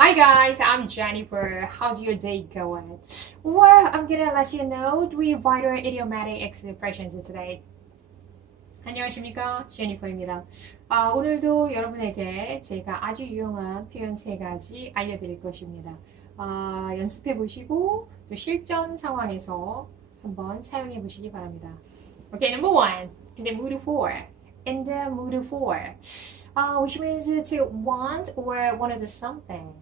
Hi guys, I'm Jennifer. How's your day going? Well, I'm gonna let you know three vital idiomatic expressions today. 안녕하십니까, 제니퍼입니다. 오늘도 여러분에게 제가 아주 유용한 표현 세 가지 알려드릴 것입니다. 연습해 보시고 또 실전 상황에서 한번 사용해 보시기 바랍니다. Okay, number one, in the mood for. In the mood for. Which means to want or wanted something.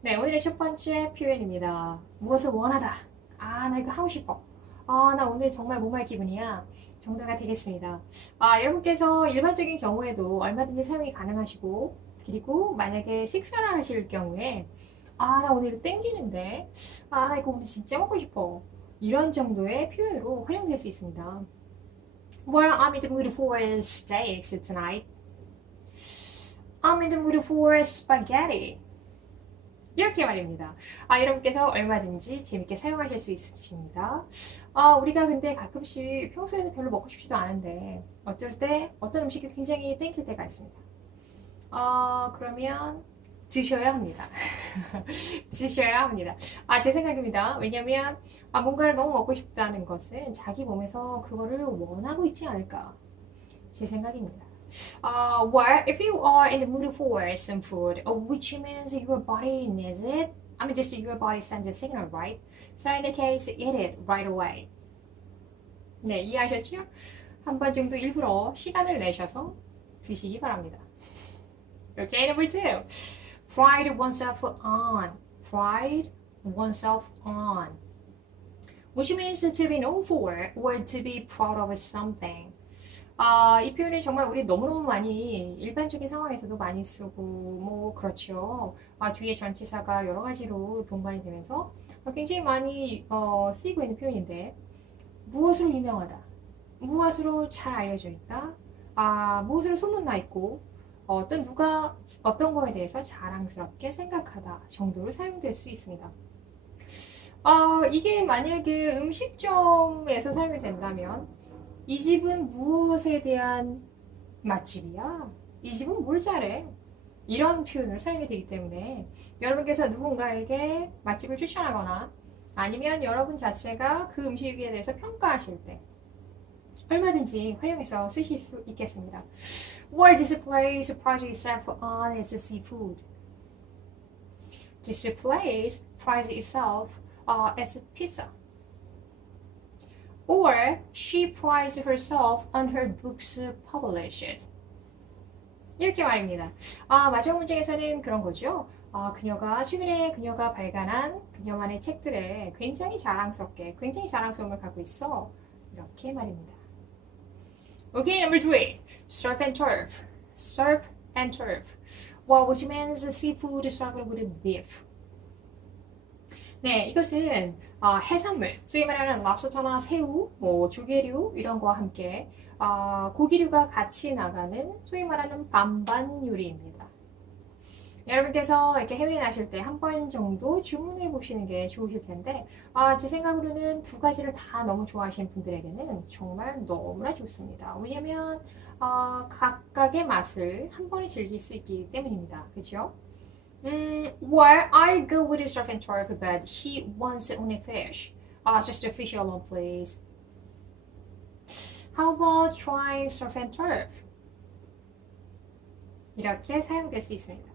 네, 오늘의 첫 번째 표현입니다. 무엇을 원하다. 나 이거 하고 싶어. 나 오늘 정말 뭐할 기분이야. 정도가 되겠습니다. 여러분께서 일반적인 경우에도 얼마든지 사용이 가능하시고, 그리고 만약에 식사를 하실 경우에, 나 오늘 이거 땡기는데, 나 이거 오늘 진짜 먹고 싶어. 이런 정도의 표현으로 활용될 수 있습니다. Well, I'm in the mood for steaks tonight. I'm in the mood for spaghetti. 이렇게 말입니다. 여러분께서 얼마든지 재밌게 사용하실 수 있으십니다. 우리가 근데 가끔씩 평소에는 별로 먹고 싶지도 않은데 어쩔 때 어떤 음식이 굉장히 땡길 때가 있습니다. 그러면 드셔야 합니다. 드셔야 합니다. 제 생각입니다. 왜냐면 뭔가를 너무 먹고 싶다는 것은 자기 몸에서 그거를 원하고 있지 않을까. 제 생각입니다. Well, if you are in the mood for some food, which means your body needs it, just your body sends a signal, right? So in the case, eat it right away. 네, 이해하셨죠? 한 번 정도 일부러 시간을 내셔서 드시기 바랍니다. Okay, number two. Pride oneself on. Pride oneself on. Which means to be known for or to be proud of something. 이 표현이 정말 우리 너무너무 많이 일반적인 상황에서도 많이 쓰고 뭐 그렇죠. 뒤에 전치사가 여러 가지로 동반이 되면서 굉장히 많이 쓰이고 있는 표현인데 무엇으로 유명하다, 무엇으로 잘 알려져 있다, 무엇으로 소문나 있고 누가 어떤 거에 대해서 자랑스럽게 생각하다 정도로 사용될 수 있습니다. 이게 만약에 음식점에서 사용이 된다면 이 집은 무엇에 대한 맛집이야? 이 집은 뭘 잘해? 이런 표현을 사용이 되기 때문에 여러분께서 누군가에게 맛집을 추천하거나 아니면 여러분 자체가 그 음식에 대해서 평가하실 때 얼마든지 활용해서 쓰실 수 있겠습니다. Where this place prides itself on its seafood. This place prides itself as pizza. Or she prides herself on her books published. 이렇게 말입니다. 마지막 문장에서는 그런 거죠. 최근에 그녀가 발간한 그녀만의 책들에 굉장히 자랑스러움을 갖고 있어. 이렇게 말입니다. Okay, number three. Surf and turf. Surf and turf. Well, which means seafood served with beef. 네, 이것은 해산물, 소위 말하는 랍스터나 새우, 조개류 이런 거와 함께 고기류가 같이 나가는 소위 말하는 반반 요리입니다. 여러분께서 이렇게 해외에 나실 때 한 번 정도 주문해 보시는 게 좋으실 텐데 제 생각으로는 두 가지를 다 너무 좋아하시는 분들에게는 정말 너무나 좋습니다. 왜냐면 각각의 맛을 한 번에 즐길 수 있기 때문입니다. 그렇죠? Well, I go with the surf and turf, but he wants only fish. Just the fish alone, please. How about trying surf and turf? 이렇게 사용될 수 있습니다.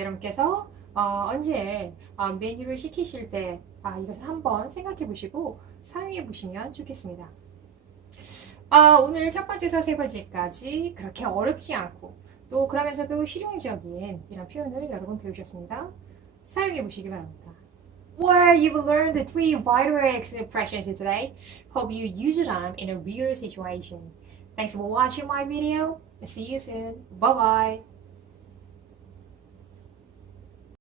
여러분께서 언제 메뉴를 시키실 때 이것을 한번 생각해 보시고 사용해 보시면 좋겠습니다. 오늘 첫 번째에서 세 번째까지 그렇게 어렵지 않고 또 그러면서도 실용적인 이런 표현을 여러분 배우셨습니다. 사용해 보시기 바랍니다. Well, you've learned the three vital expressions today. Hope you use them in a real situation. Thanks for watching my video. See you soon. Bye bye.